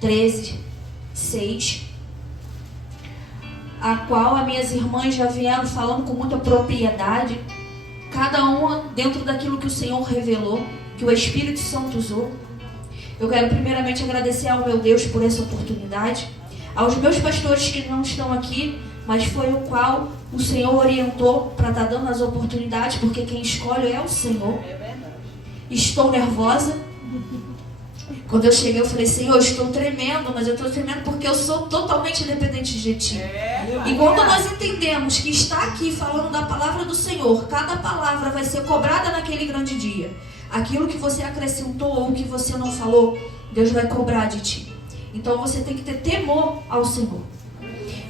13, 6, a qual as minhas irmãs já vieram falando com muita propriedade, cada uma dentro daquilo que o Senhor revelou, que o Espírito Santo usou. Eu quero primeiramente agradecer ao meu Deus por essa oportunidade, aos meus pastores que não estão aqui, mas foi o qual o Senhor orientou para estar dando as oportunidades, porque quem escolhe é o Senhor. Estou nervosa. Quando eu cheguei, eu falei, Senhor, eu estou tremendo, mas eu estou tremendo porque eu sou totalmente dependente de Ti. E quando nós entendemos que está aqui falando da palavra do Senhor, cada palavra vai ser cobrada naquele grande dia. Aquilo que você acrescentou ou que você não falou, Deus vai cobrar de ti. Então você tem que ter temor ao Senhor.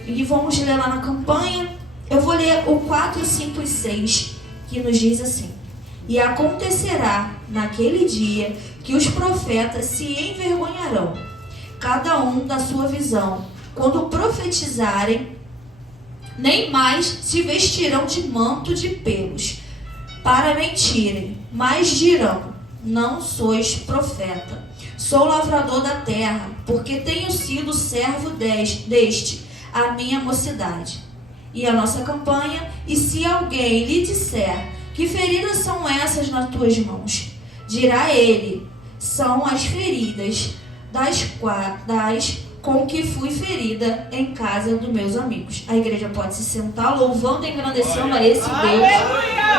E vamos ler lá na campanha. Eu vou ler o 4, 5 e 6, que nos diz assim: E acontecerá naquele dia que os profetas se envergonharão, cada um da sua visão, quando profetizarem, nem mais se vestirão de manto de pelos, para mentirem, mas dirão, não sois profeta. Sou lavrador da terra, porque tenho sido servo deste, a minha mocidade. E a nossa campanha, e se alguém lhe disser, que feridas são essas nas tuas mãos? Dirá ele, são as feridas das com que fui ferida em casa dos meus amigos. A igreja pode se sentar louvando e engrandecendo a esse Deus,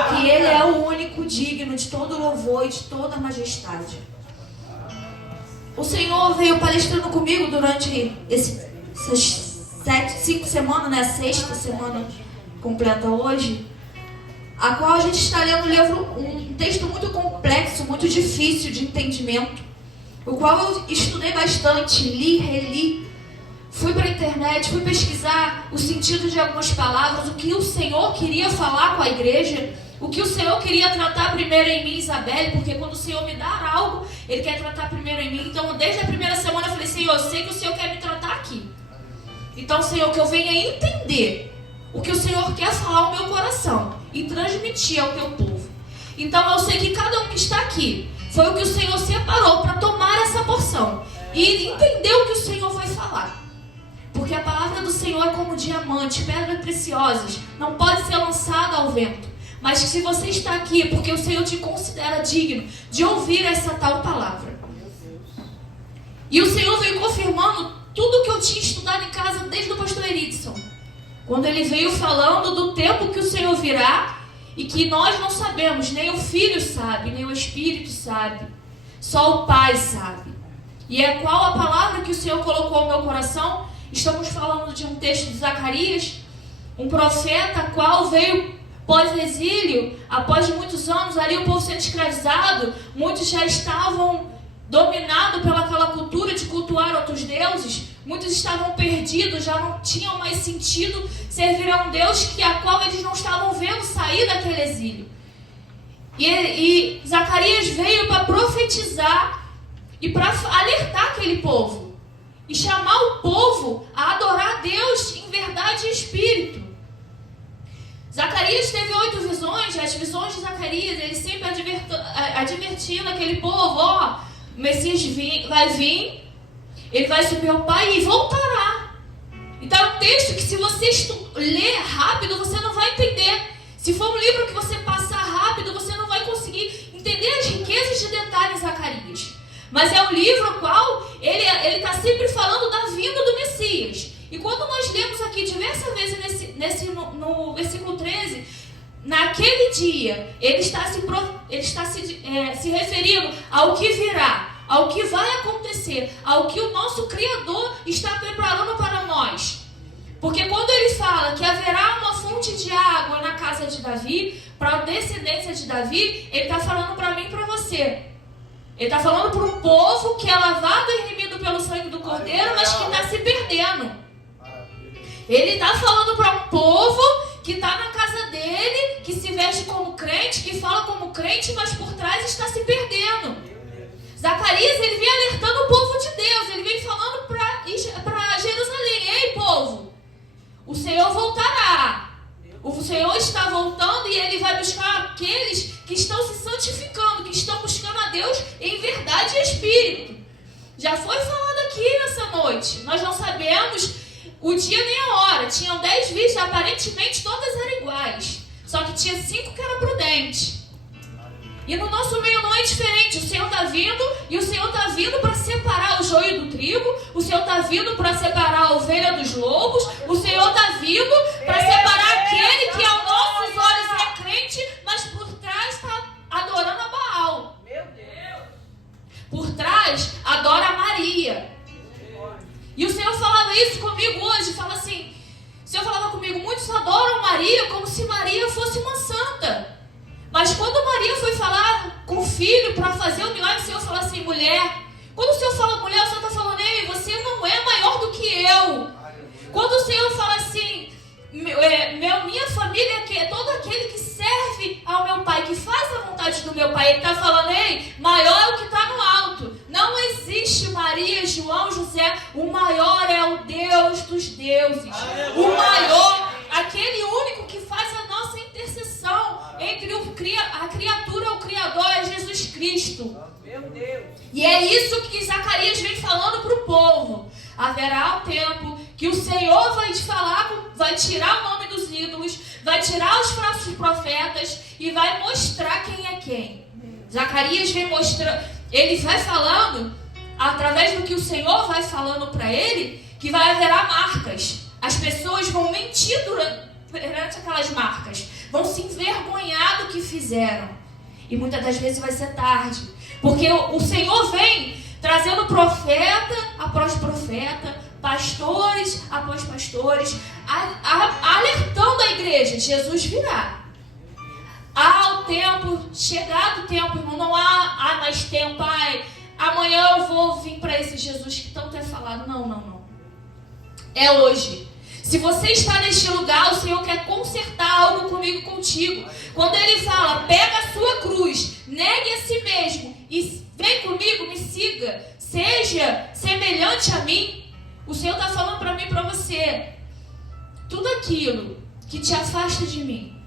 que Ele é o único digno de todo louvor e de toda majestade. O Senhor veio palestrando comigo durante essas 5 semanas, né? A 6ª semana completa hoje, a qual a gente está lendo um texto muito complexo, muito difícil de entendimento, o qual eu estudei bastante, li, reli, fui para a internet, fui pesquisar o sentido de algumas palavras, o que o Senhor queria falar com a igreja, o que o Senhor queria tratar primeiro em mim, Isabelle, porque quando o Senhor me dá algo, Ele quer tratar primeiro em mim. Então, desde a primeira semana eu falei, Senhor, eu sei que o Senhor quer me tratar aqui. Então, Senhor, que eu venha entender o que o Senhor quer falar ao meu coração e transmitir ao teu povo. Então, eu sei que cada um que está aqui foi o que o Senhor separou para tomar essa porção e entender o que o Senhor vai falar. Porque a palavra do Senhor é como diamante, pedras preciosas, não pode ser lançada ao vento. Mas que se você está aqui, é porque o Senhor te considera digno de ouvir essa tal palavra. E o Senhor veio confirmando tudo que eu tinha estudado em casa desde o pastor Eridson. Quando ele veio falando do tempo que o Senhor virá e que nós não sabemos, nem o Filho sabe, nem o Espírito sabe. Só o Pai sabe. E é qual a palavra que o Senhor colocou no meu coração? Estamos falando de um texto de Zacarias, um profeta qual veio pós-exílio, após muitos anos ali o povo sendo escravizado, muitos já estavam dominados pelaquela cultura de cultuar outros deuses, muitos estavam perdidos, já não tinham mais sentido servir a um Deus a qual eles não estavam vendo sair daquele exílio. E Zacarias veio para profetizar e para alertar aquele povo e chamar o povo a adorar a Deus em verdade e espírito. Zacarias teve 8 visões, as visões de Zacarias, ele sempre advertindo aquele povo, ó, o Messias vai vir, ele vai subir ao Pai e voltará. Então é um texto que se você ler rápido, você não vai entender. Se for um livro que você passar rápido, você não vai conseguir entender as riquezas de detalhes de Zacarias. Mas é um livro qual ele está sempre falando da vinda do Messias. E quando nós lemos aqui diversas vezes no versículo 13, naquele dia, ele está se referindo ao que virá, ao que vai acontecer, ao que o nosso Criador está preparando para nós. Porque quando ele fala que haverá uma fonte de água na casa de Davi, para a descendência de Davi, ele está falando para mim e para você. Ele está falando para um povo que é lavado e remido pelo sangue do Cordeiro, mas que está se perdendo. Ele está falando para um povo que está na casa dele, que se veste como crente, que fala como crente, mas por trás está se perdendo. Zacarias, ele vem alertando o povo de Deus, ele vem falando para Jerusalém: ei, povo, o Senhor voltará. O Senhor está voltando e ele vai buscar aqueles que estão se santificando, que estão buscando a Deus em verdade e espírito. Já foi falado aqui noite. Nós não sabemos o dia nem a hora. Tinham 10 virgens, aparentemente todas eram iguais. Só que tinha 5 que eram prudentes. E no nosso meio não é diferente. O Senhor está vindo, e o Senhor está vindo para separar o joio do trigo. O Senhor está vindo para separar a ovelha dos lobos. O Senhor está vindo para separar aquele que aos nossos olhos é crente, mas por trás está adorando a Baal. Meu Deus! Por trás adora a Maria. E o Senhor falava isso comigo hoje. Fala assim, o Senhor falava comigo, muitos adoram Maria como se Maria fosse uma santa. Mas quando Maria foi falar com o filho para fazer o milagre, o Senhor falou assim, mulher. Quando o Senhor fala mulher, o Senhor está falando, ei, você não é maior do que eu. Quando o Senhor fala assim, minha família é todo aquele que serve ao meu Pai, que faz a vontade do meu Pai. Ele está falando, ei, maior é o que está no alto. Não existe Maria, João, José. O maior é o Deus dos deuses. O maior, aquele único que faz a nossa intercessão entre a criatura e o Criador é Jesus Cristo. Meu Deus. E é isso que Zacarias vem falando para o povo. Haverá um tempo que o Senhor vai te falar, vai tirar o nome dos ídolos, vai tirar os falsos profetas e vai mostrar quem é quem. Zacarias vem mostrando, ele vai falando, através do que o Senhor vai falando para ele, que vai haverá marcas. As pessoas vão mentir perante aquelas marcas, vão se envergonhar do que fizeram. E muitas das vezes vai ser tarde, porque o Senhor vem trazendo profeta após profeta, pastores após pastores, alertando a igreja, Jesus virá. Há o tempo, chegado o tempo, irmão, não há mais tempo, amanhã eu vou vir para esse Jesus que tanto é falado. Não. É hoje. Se você está neste lugar, o Senhor quer consertar algo comigo, contigo. Quando Ele fala, pega a sua cruz, negue a si mesmo e vem comigo, me siga, seja semelhante a mim. O Senhor está falando para mim e para você. Tudo aquilo que te afasta de mim,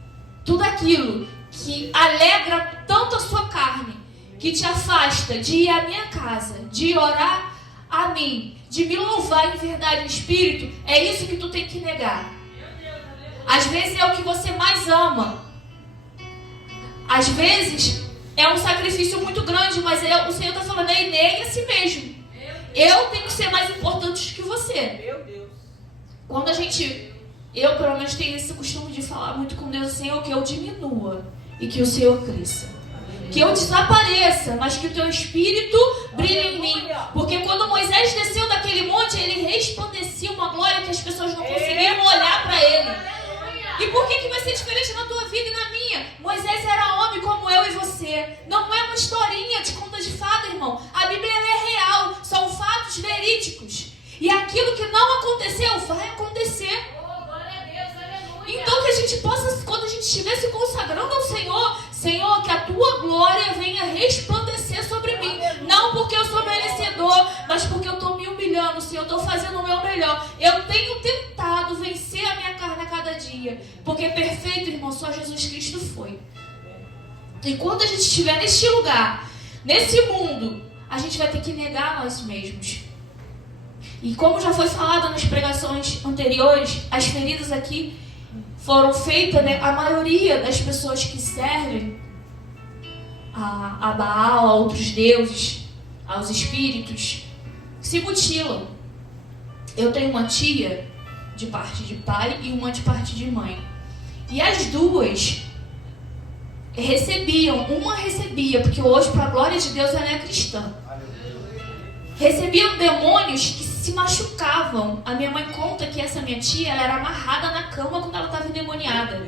tudo aquilo que alegra tanto a sua carne, que te afasta de ir à minha casa, de orar a mim, de me louvar em verdade e espírito, é isso que tu tem que negar. Às vezes é o que você mais ama. Às vezes é um sacrifício muito grande, mas o Senhor está falando, aí negue a si mesmo. Eu tenho que ser mais importante que você. Meu Deus. Quando eu pelo menos tenho esse costume de falar muito com Deus, Senhor, que eu diminua e que o Senhor cresça. Que eu desapareça, mas que o teu espírito brilhe em mim. Porque quando Moisés desceu daquele monte, ele resplandecia uma glória que as pessoas não conseguiam olhar para ele. E por que vai ser diferente na tua vida e na minha? Moisés era homem como eu e você. Não é uma historinha de conta de fada, irmão. A Bíblia é real, são fatos verídicos. E aquilo que não aconteceu, vai acontecer. Então que a gente possa, quando a gente estiver se consagrando ao Senhor, que a tua glória venha resplandecer sobre mim. Não porque eu sou merecedor, mas porque eu estou me humilhando, Senhor, eu estou fazendo o meu melhor. Eu tenho tentado vencer a minha carne a cada dia. Porque perfeito, irmão, só Jesus Cristo foi. Enquanto a gente estiver neste lugar, nesse mundo, a gente vai ter que negar nós mesmos. E como já foi falado nas pregações anteriores, as feridas aqui foram feitas, né? A maioria das pessoas que servem a Baal, a outros deuses, aos espíritos, se mutilam. Eu tenho uma tia de parte de pai e uma de parte de mãe. E as duas uma recebia, porque hoje, para a glória de Deus, ela é cristã. Recebiam demônios que se machucavam. A minha mãe conta que essa minha tia, ela era amarrada na cama quando ela estava endemoniada.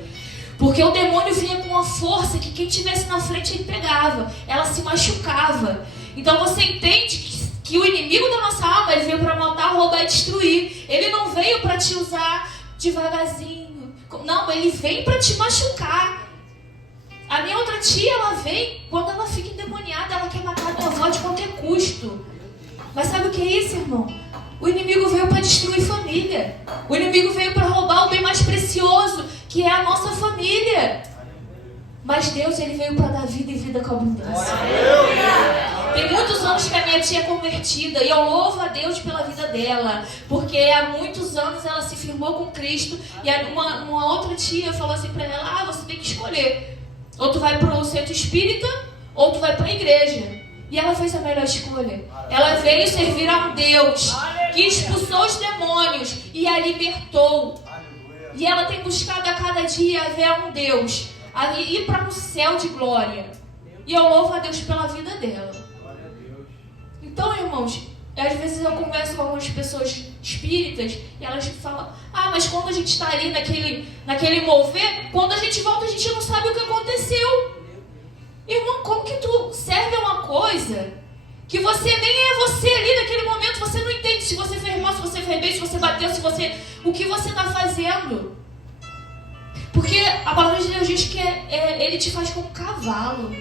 Porque o demônio vinha com uma força que quem estivesse na frente ele pegava. Ela se machucava. Então você entende que o inimigo da nossa alma, ele veio para matar, roubar e destruir. Ele não veio para te usar devagarzinho. Não, ele vem para te machucar. A minha outra tia, ela vem, quando ela fica endemoniada, ela quer matar a minha avó de qualquer custo. Mas sabe o que é isso, irmão? O inimigo veio para destruir família. O inimigo veio para roubar o bem mais precioso, que é a nossa família. Mas Deus, ele veio para dar vida e vida com abundância. Tem muitos anos que a minha tia é convertida e eu louvo a Deus pela vida dela, porque há muitos anos ela se firmou com Cristo e uma outra tia falou assim para ela, você tem que escolher, ou tu vai para o centro espírita ou tu vai para a igreja. E ela fez a melhor escolha. Ela veio servir a um Deus que expulsou os demônios e a libertou. E ela tem buscado a cada dia ver um Deus, a ir para um céu de glória. E eu louvo a Deus pela vida dela. Então, irmãos, às vezes eu converso com algumas pessoas espíritas e elas falam, mas quando a gente está ali naquele mover, quando a gente volta a gente não sabe o que aconteceu. Irmão, como que tu serve a uma coisa que você nem é você ali naquele momento, você não entende se você fez mal, se você fez bem, se você bateu, o que você está fazendo. Porque a palavra de Deus diz que ele te faz como um cavalo.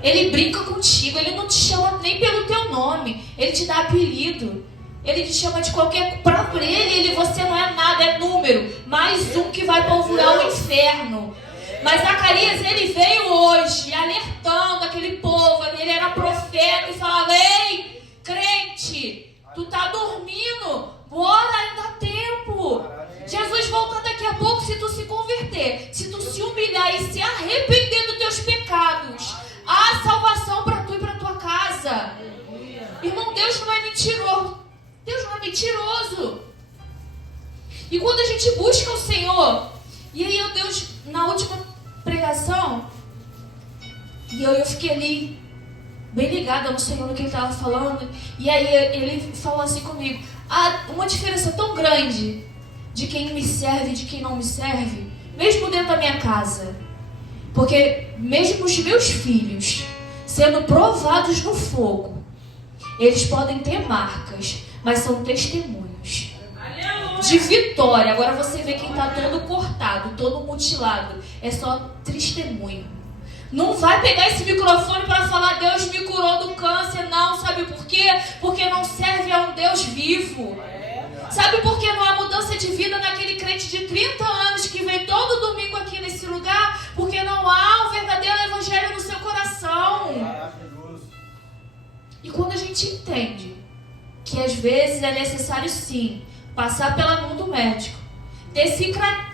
Ele brinca contigo, ele não te chama nem pelo teu nome, ele te dá apelido. Ele te chama de qualquer... Para ele, você não é nada, é número. Mais um que vai povoar o inferno. Mas Zacarias, ele veio hoje alertando aquele povo, ele era profeta e falava, ei, crente, tu tá dormindo, bora, ainda há tempo. Jesus volta daqui a pouco, se tu se converter, se tu se humilhar e se arrepender dos teus pecados, há salvação para tu e para tua casa. Irmão, Deus não é mentiroso. Deus não é mentiroso. E quando a gente busca o Senhor, e aí Deus, na última pregação, e eu fiquei ali bem ligada no Senhor, no que Ele estava falando, e aí Ele falou assim comigo, há uma diferença tão grande de quem me serve e de quem não me serve, mesmo dentro da minha casa, porque mesmo os meus filhos sendo provados no fogo, eles podem ter marcas, mas são testemunhos de vitória. Agora você vê quem está todo cortado, todo mutilado, é só testemunho. Não vai pegar esse microfone para falar Deus me curou do câncer, não. Sabe por quê? Porque não serve a um Deus vivo. Sabe por que não há mudança de vida naquele crente de 30 anos que vem todo domingo aqui nesse lugar? Porque não há um verdadeiro evangelho no seu coração. E quando a gente entende que às vezes é necessário sim passar pela mão do médico, ter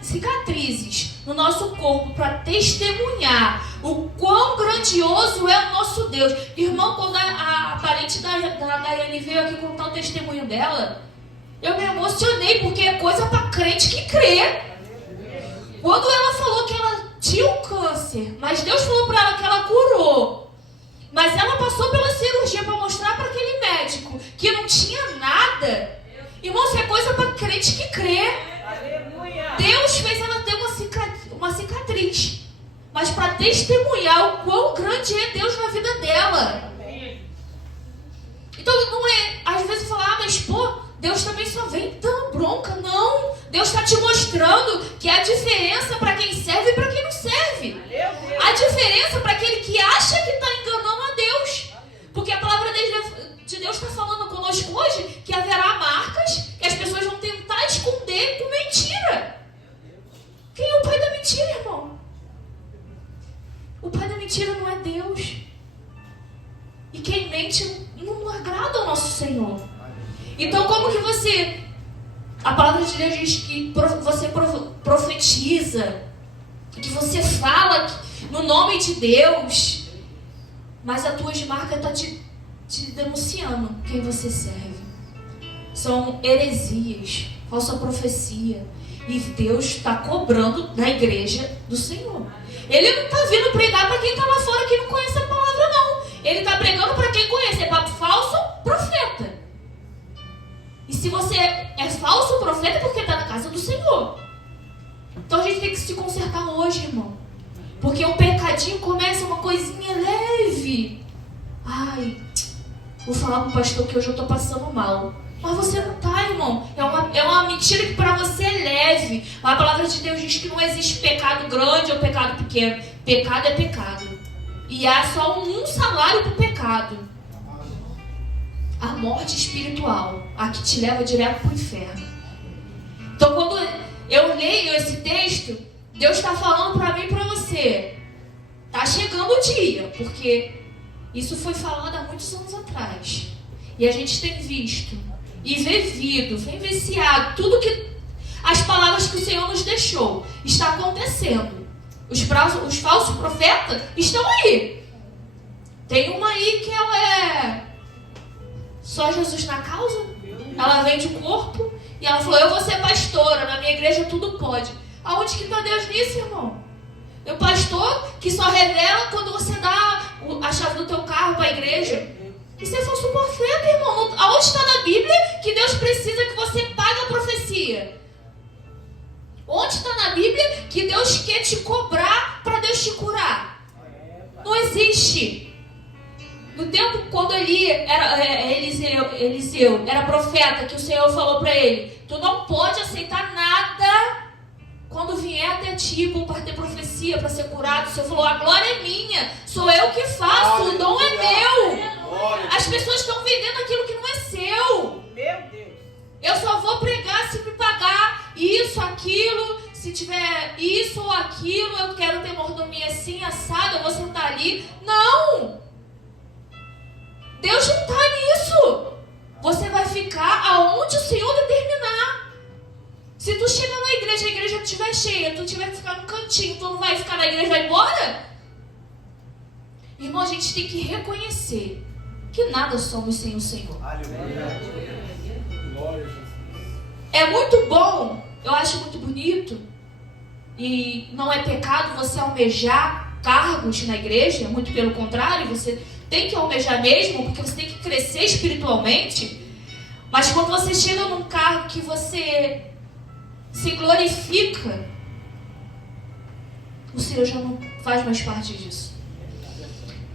cicatrizes no nosso corpo para testemunhar o quão grandioso é o nosso Deus. Irmão, quando a parente da Daiane veio aqui contar o testemunho dela, eu me emocionei, porque é coisa para crente que crê. Quando ela falou que ela tinha um câncer, mas Deus falou para ela que ela curou, mas ela passou pela cirurgia para mostrar para aquele médico que não tinha nada. Irmão, isso é coisa para crente que crê. Deus fez ela ter uma cicatriz, mas para testemunhar o quão grande é Deus na vida dela. Então não é, às vezes falar, mas Deus também só vem dando bronca. Não, Deus está te mostrando que há diferença para quem serve e para quem não serve. Há diferença para aquele que acha que está enganando a Deus. Porque a palavra de Deus está falando conosco hoje que haverá marcas que as pessoas vão tentar esconder com mentira. Quem é o pai da mentira, irmão? O pai da mentira não é Deus. E quem mente não agrada ao nosso Senhor. Então como que você... A palavra de Deus diz que você profetiza, que você fala no nome de Deus, mas as tuas marcas estão te denunciando quem você serve. São heresias, falsa profecia. E Deus está cobrando da igreja do Senhor. Ele não está vindo pregar para quem está lá fora que não conhece a palavra, não. Ele está pregando para quem conhece. É para falso profeta. E se você é falso profeta, é porque está na casa do Senhor. Então a gente tem que se consertar hoje, irmão. Porque o pecadinho começa uma coisinha leve. Ai, vou falar para o pastor que hoje eu estou passando mal. Mas você não está, irmão. É uma mentira que para você é leve. A palavra de Deus diz que não existe pecado grande ou pecado pequeno. Pecado é pecado. E há só um salário para o pecado. A morte espiritual. A que te leva direto para o inferno. Então quando eu leio esse texto, Deus está falando para mim e para você. Está chegando o dia. Porque Isso foi falado há muitos anos atrás. E a gente tem visto e vivido, vivenciado tudo que as palavras que o Senhor nos deixou está acontecendo. Os falsos profetas estão aí. Tem uma aí que ela é só Jesus na causa. Ela vende o corpo e ela falou: eu vou ser pastora, na minha igreja tudo pode. Aonde que está Deus nisso, irmão? O pastor que só revela quando você dá a chave do teu carro para a igreja. Isso é falso profeta, irmão. Aonde está na Bíblia que Deus precisa que você pague a profecia? Onde está na Bíblia que Deus quer te cobrar para Deus te curar? Não existe. No tempo quando Eliseu era profeta, que o Senhor falou para ele: tu não pode aceitar nada quando vier até ti para ter profecia, para ser curado. O Senhor falou: a glória é minha, sou eu que faço, o dom é meu. As pessoas estão vendendo aquilo que não é seu. Meu Deus. Eu só vou pregar se me pagar isso, aquilo, se tiver isso ou aquilo, eu quero ter mordomia assim, assado, eu vou sentar ali. Não! Deus não está nisso. Você vai ficar aonde o Senhor determinar. Se tu chegar na igreja, a igreja estiver cheia, tu tiver que ficar no cantinho, tu não vai ficar na igreja e vai embora? Irmão, a gente tem que reconhecer que nada somos sem o Senhor. É muito bom, eu acho muito bonito, e não é pecado você almejar cargos na igreja, muito pelo contrário, você tem que almejar mesmo, porque você tem que crescer espiritualmente. Mas quando você chega num cargo que você se glorifica, o Senhor já não faz mais parte disso.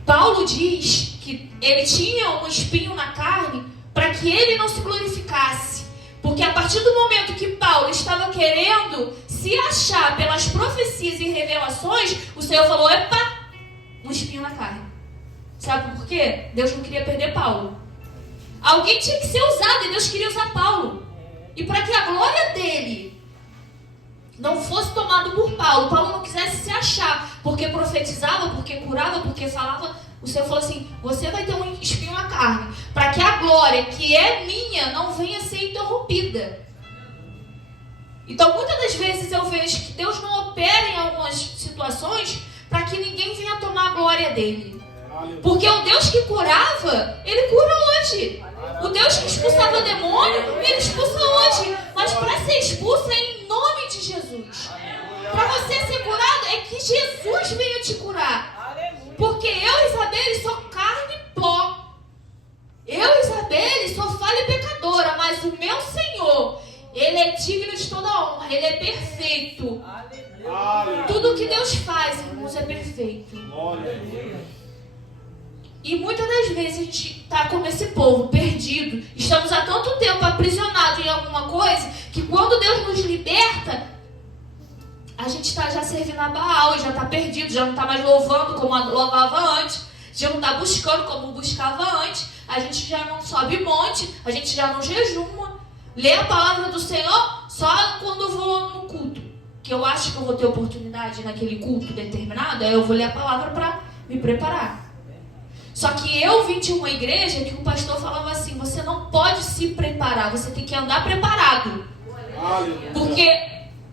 Paulo diz que ele tinha um espinho na carne para que ele não se glorificasse. Porque a partir do momento que Paulo estava querendo se achar pelas profecias e revelações, o Senhor falou: epa, um espinho na carne. Sabe por quê? Deus não queria perder Paulo. Alguém tinha que ser usado e Deus queria usar Paulo. E para que a glória dele não fosse tomada por Paulo, Paulo não quisesse se achar, porque profetizava, porque curava, porque falava, o Senhor falou assim: você vai ter um espinho na carne, para que a glória que é minha não venha a ser interrompida. Então muitas das vezes eu vejo que Deus não opera em algumas situações para que ninguém venha tomar a glória dele. Porque o Deus que curava, ele cura hoje. O Deus que expulsava o demônio, ele expulsa hoje. Mas para ser expulso é em nome de Jesus. Para você ser curado é que Jesus venha te curar. Porque eu, Isabelle, sou carne e pó. Eu, Isabelle, sou falha e pecadora. Mas o meu Senhor, ele é digno de toda honra. Ele é perfeito. Tudo que Deus faz, irmãos, é perfeito. E muitas das vezes a gente está como esse povo, perdido. Estamos há tanto tempo aprisionados em alguma coisa, que quando Deus nos liberta, a gente está já servindo a Baal e já está perdido, já não está mais louvando como louvava antes, já não está buscando como buscava antes, a gente já não sobe monte, a gente já não jejuma, lê a palavra do Senhor só quando eu vou no culto, que eu acho que eu vou ter oportunidade naquele culto determinado, aí eu vou ler a palavra para me preparar. Só que eu vim de uma igreja que o pastor falava assim: você não pode se preparar, você tem que andar preparado. Porque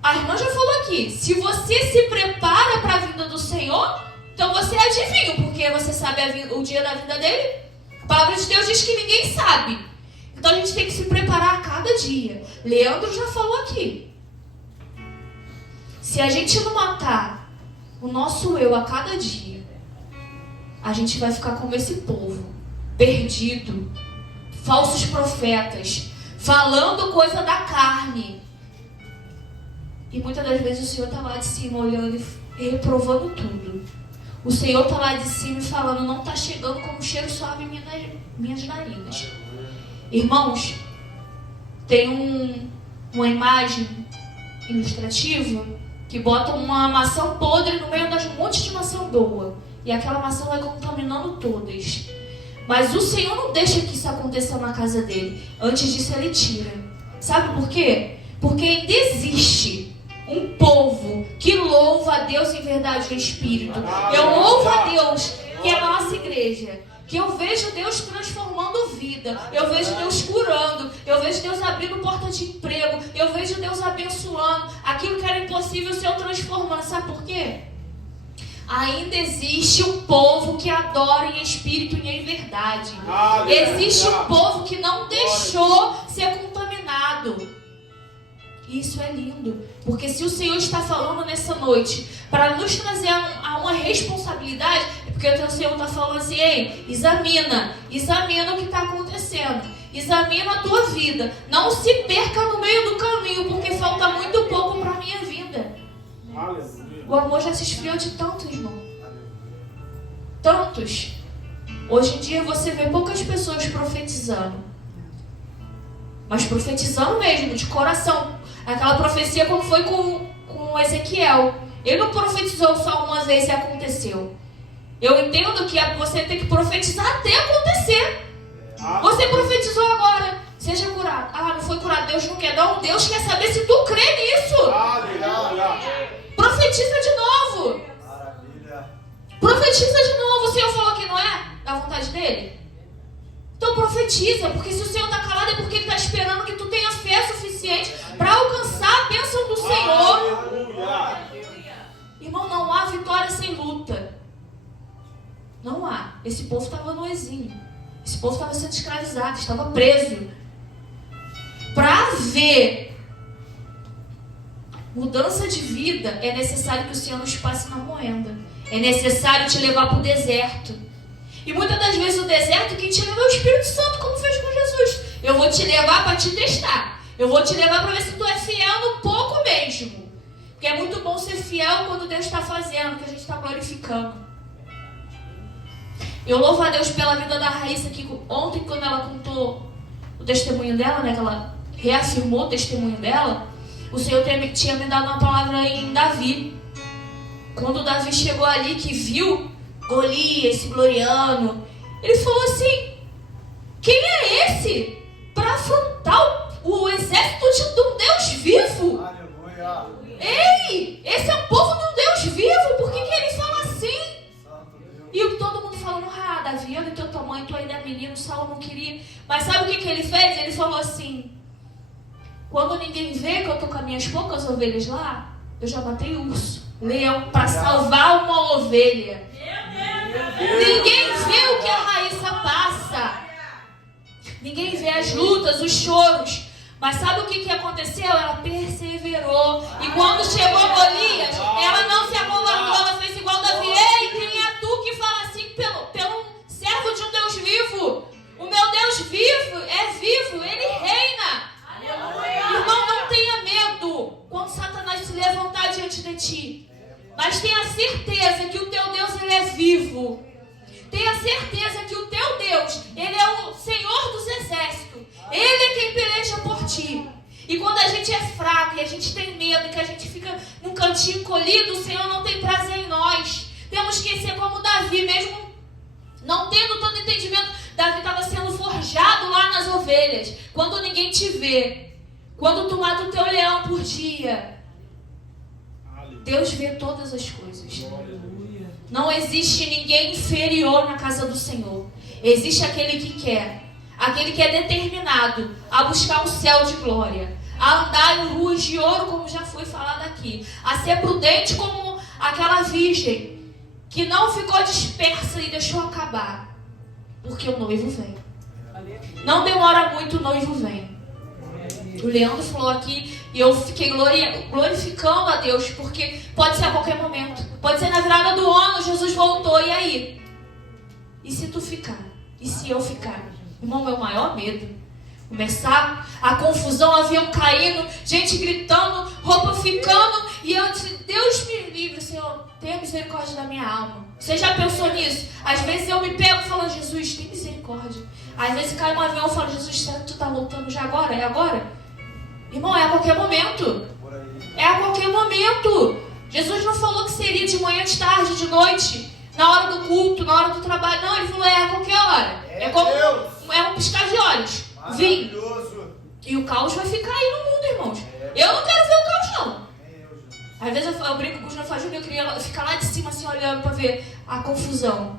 a irmã já falou aqui, se você se prepara para a vinda do Senhor, então você é adivinho, porque você sabe o dia da vinda dele. A palavra de Deus diz que ninguém sabe. Então a gente tem que se preparar a cada dia. Leandro já falou aqui. Se a gente não matar o nosso eu a cada dia, a gente vai ficar como esse povo, perdido, falsos profetas, falando coisa da carne. E muitas das vezes o Senhor está lá de cima olhando e reprovando tudo. O Senhor está lá de cima e falando: não está chegando como um cheiro suave em minhas narinas. Irmãos, tem uma imagem ilustrativa que bota uma maçã podre no meio das montes de maçã boa. E aquela maçã vai contaminando todas. Mas o Senhor não deixa que isso aconteça na casa dele. Antes disso ele tira. Sabe por quê? Porque ainda existe um povo que louva a Deus em verdade e em espírito. Eu louvo a Deus, que é a nossa igreja. Que eu vejo Deus transformando vida, eu vejo Deus curando, eu vejo Deus abrindo porta de emprego, eu vejo Deus abençoando, aquilo que era impossível o Senhor transformando. Sabe por quê? Ainda existe um povo que adora em espírito e em verdade. Existe um povo que não deixou ser contaminado. Isso é lindo, porque se o Senhor está falando nessa noite para nos trazer a uma responsabilidade, é porque o Senhor está falando assim: ei, examina o que está acontecendo, examina a tua vida, não se perca no meio do caminho, porque falta muito pouco para a minha vida. O amor já se esfriou de tanto, irmão. Tantos. Hoje em dia você vê poucas pessoas profetizando, mas profetizando mesmo, de coração. Aquela profecia como foi com Ezequiel. Ele não profetizou só uma vez e aconteceu. Eu entendo que você tem que profetizar até acontecer. Você profetizou agora, seja curado. Ah, não foi curado, Deus não quer. Não, Deus quer saber se tu crê nisso. Profetiza de novo. Profetiza de novo. O Senhor falou que não é da vontade dele? Então profetiza, porque se o Senhor está calado é porque Ele está esperando que tu tenha fé suficiente para alcançar a bênção do Senhor. Irmão, não há vitória sem luta. Não há. Esse povo estava no exílio. Esse povo estava sendo escravizado, estava preso. Para ver mudança de vida, é necessário que o Senhor nos passe na moenda. É necessário te levar para o deserto. E muitas das vezes o deserto quem te leva é o Espírito Santo, como fez com Jesus. Eu vou te levar para te testar. Eu vou te levar para ver se tu é fiel no pouco mesmo. Porque é muito bom ser fiel quando Deus está fazendo, que a gente está glorificando. Eu louvo a Deus pela vida da Raíssa, que ontem, quando ela contou o testemunho dela, né, que ela reafirmou o testemunho dela, o Senhor tinha me dado uma palavra em Davi. Quando o Davi chegou ali, que viu Golias se gloriando, ele falou assim: quem é esse para afrontar o exército de um Deus vivo? Aleluia. Ei, esse é o povo de um Deus vivo, por que ele fala assim? E todo mundo falando: ah, Davi, olha o teu tamanho, tu ainda é menino, Saulo não queria. Mas sabe o que ele fez? Ele falou assim: quando ninguém vê que eu estou com as minhas poucas ovelhas lá, eu já matei urso, leão, para salvar uma ovelha. Ninguém vê o que a Raíssa passa. Ninguém vê as lutas, os choros. Mas sabe o que aconteceu? Ela perseverou. E quando chegou Golias, ela não se acovardou. Ela fez igual Davi: ei, quem é tu que fala assim pelo servo de um Deus vivo? O meu Deus vivo, ele reina. Irmão, não tenha medo quando Satanás se levantar diante de ti. Mas tenha certeza que o teu Deus, ele é vivo. Tenha certeza que o teu Deus, ele é o Senhor dos exércitos. Ele é quem peleja por ti. E quando a gente é fraco e a gente tem medo, e que a gente fica num cantinho encolhido, o Senhor não tem prazer em nós. Temos que ser como Davi, mesmo não tendo todo entendimento. Davi estava sendo forjado lá nas ovelhas. Quando ninguém te vê, quando tu mata o teu leão por dia, Deus vê todas as coisas. Não existe ninguém inferior na casa do Senhor. Existe aquele que é determinado a buscar um céu de glória, a andar em ruas de ouro, como já foi falado aqui, a ser prudente como aquela virgem que não ficou dispersa e deixou acabar, porque o noivo vem. Não demora muito, o noivo vem. O Leandro falou aqui e eu fiquei glorificando a Deus, porque pode ser a qualquer momento. Pode ser na virada do ano, Jesus voltou, e aí? E se tu ficar? E se eu ficar? Irmão, meu maior medo. Começar a confusão, avião caindo, gente gritando, roupa ficando, e eu disse: Deus me livre, Senhor, tenha misericórdia da minha alma. Você já pensou nisso? Às vezes eu me pego e falo: Jesus, tem misericórdia. Às vezes cai um avião e falo: Jesus, será que tu tá voltando já agora? É agora? Irmão, é a qualquer momento. É a qualquer momento. Jesus não falou que seria de manhã, de tarde, de noite, na hora do culto, na hora do trabalho. Não, ele falou: é a qualquer hora. É como um piscar de olhos. Vim. E o caos vai ficar aí no mundo, irmãos. Eu não quero ver o caos, não. Às vezes eu brinco com os meus filhos, eu queria ficar lá de cima assim, olhando para ver a confusão.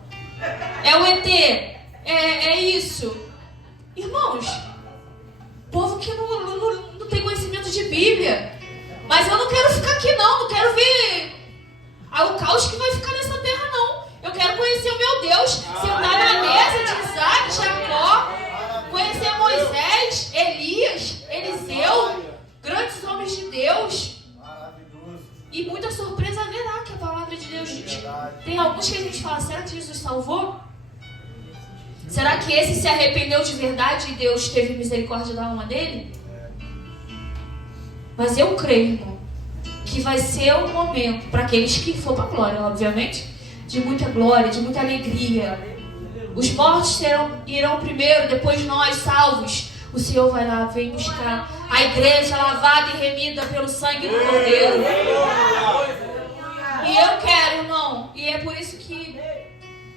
É o ET. é isso. Irmãos, povo que não tem conhecimento de Bíblia. Mas eu não quero ficar aqui não quero ver o caos que vai ficar nessa terra não. Eu quero conhecer o meu Deus, sentar na mesa de Isaac, Jacó, conhecer Moisés, Elias, Eliseu, grandes homens de Deus. E muita surpresa haverá, que a palavra de Deus diz. Tem alguns que a gente fala, será que Jesus salvou? Será que esse se arrependeu de verdade e Deus teve misericórdia da alma dele? Mas eu creio, irmão, que vai ser um momento, para aqueles que for para a glória, obviamente, de muita glória, de muita alegria. Os mortos irão primeiro, depois nós, salvos. O Senhor vai lá, vem buscar a igreja lavada e remida pelo sangue do Cordeiro. E eu quero, irmão, e é por isso que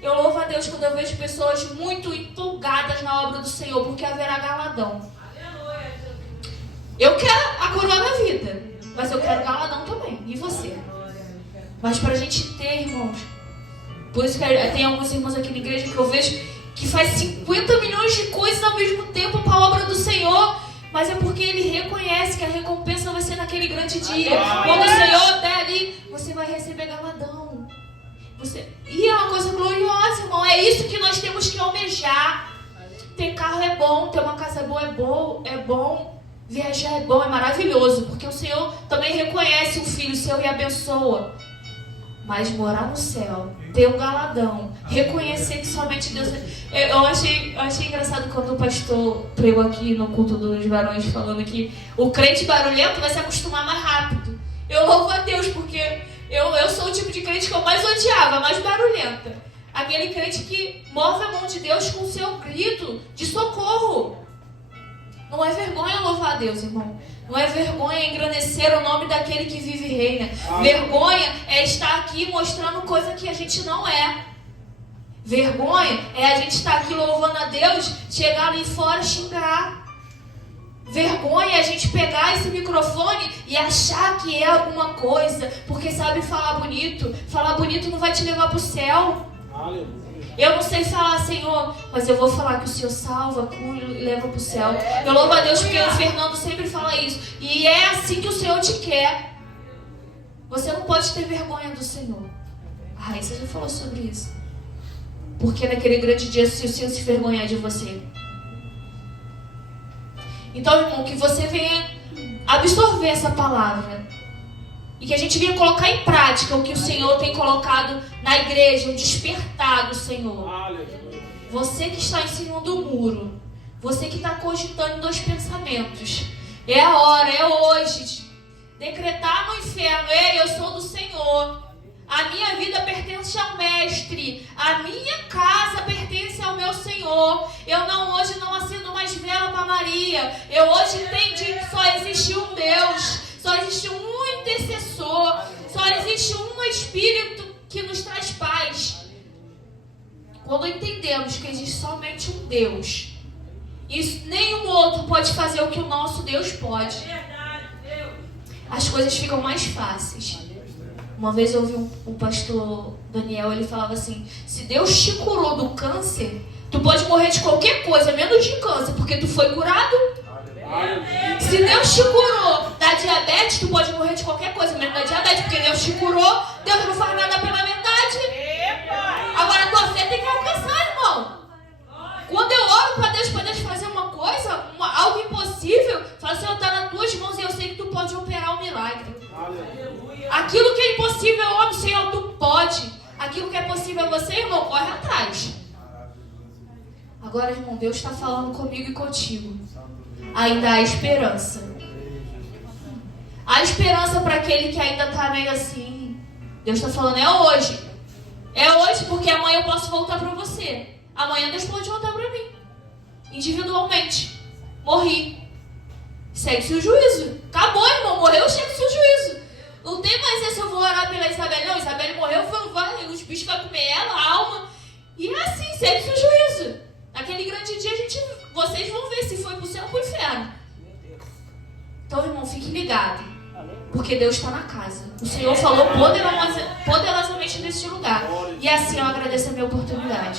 eu louvo a Deus quando eu vejo pessoas muito empolgadas na obra do Senhor, porque haverá galadão. Eu quero a coroa da vida, mas eu quero galadão também. E você? Mas para a gente ter, irmãos, por isso que tem alguns irmãos aqui na igreja que eu vejo que faz 50 milhões de coisas ao mesmo tempo para a obra do Senhor, mas é porque ele reconhece que a recompensa vai ser naquele grande dia. Quando o Senhor der ali, você vai receber galadão. E é uma coisa gloriosa, irmão. É isso que nós temos que almejar. Ter carro é bom, ter uma casa boa é bom. Viajar é bom, é maravilhoso, porque o Senhor também reconhece o filho seu e abençoa. Mas morar no céu, ter um galadão, reconhecer que somente Deus... Eu achei engraçado quando o pastor pregou aqui no culto dos varões, falando que o crente barulhento vai se acostumar mais rápido. Eu louvo a Deus, porque eu sou o tipo de crente que eu mais odiava, mais barulhenta. Aquele crente que move a mão de Deus com o seu grito de socorro. Não é vergonha louvar a Deus, irmão. Não é vergonha engrandecer o nome daquele que vive e reina. Vergonha é estar aqui mostrando coisa que a gente não é. Vergonha é a gente estar aqui louvando a Deus, chegar ali fora e xingar. Vergonha é a gente pegar esse microfone e achar que é alguma coisa, porque sabe falar bonito. Falar bonito não vai te levar para o céu. Eu não sei falar, Senhor, mas eu vou falar que o Senhor salva, cura e leva para o céu. Eu louvo a Deus porque o Fernando sempre fala isso. E é assim que o Senhor te quer. Você não pode ter vergonha do Senhor. A Raíssa já falou sobre isso. Porque naquele grande dia, se o Senhor se vergonhar de você. Então, irmão, que você venha absorver essa palavra. E que a gente venha colocar em prática o que o Senhor tem colocado na igreja, o despertar do Senhor. Você que está em cima do muro, você que está cogitando em 2 pensamentos, é a hora, é hoje, decretar no inferno: ei, eu sou do Senhor, a minha vida pertence ao Mestre, a minha casa pertence ao meu Senhor. Eu hoje não acendo mais vela para Maria. Eu hoje entendi que só existe um Deus, só existe um intercessor, só existe um Espírito que nos traz paz. Quando entendemos que existe somente um Deus, e nenhum outro pode fazer o que o nosso Deus pode, as coisas ficam mais fáceis. Uma vez eu ouvi o pastor Daniel, ele falava assim: se Deus te curou do câncer, tu pode morrer de qualquer coisa, menos de câncer, porque tu foi curado. Se Deus te curou da diabetes, tu pode morrer de qualquer coisa, menos da diabetes, porque Deus te curou. Deus não faz nada pela metade. Agora tua fé tem que alcançar, irmão. Quando eu oro para Deus fazer uma coisa, algo impossível, falo: Senhor, está nas tuas mãos e eu sei que tu pode operar um milagre. Aquilo que é impossível, eu amo, Senhor, tu pode. Aquilo que é possível a você, irmão, corre atrás. Agora, irmão, Deus está falando comigo e contigo. Ainda há esperança. Há esperança para aquele que ainda está meio assim. Deus está falando: é hoje. É hoje, porque amanhã eu posso voltar para você. Amanhã Deus pode voltar para mim. Individualmente. Morri. Segue-se o juízo. Acabou, irmão. Morreu, segue-se o juízo. Não tem mais esse: eu vou orar pela Isabelle. Não, Isabelle morreu, os bichos vão comer ela, a alma. E é assim, segue-se o juízo. Naquele grande dia, vocês vão ver se foi pro céu ou pro inferno. Então, irmão, fique ligado. Porque Deus está na casa. O Senhor falou poderosamente neste lugar. E assim eu agradeço a minha oportunidade.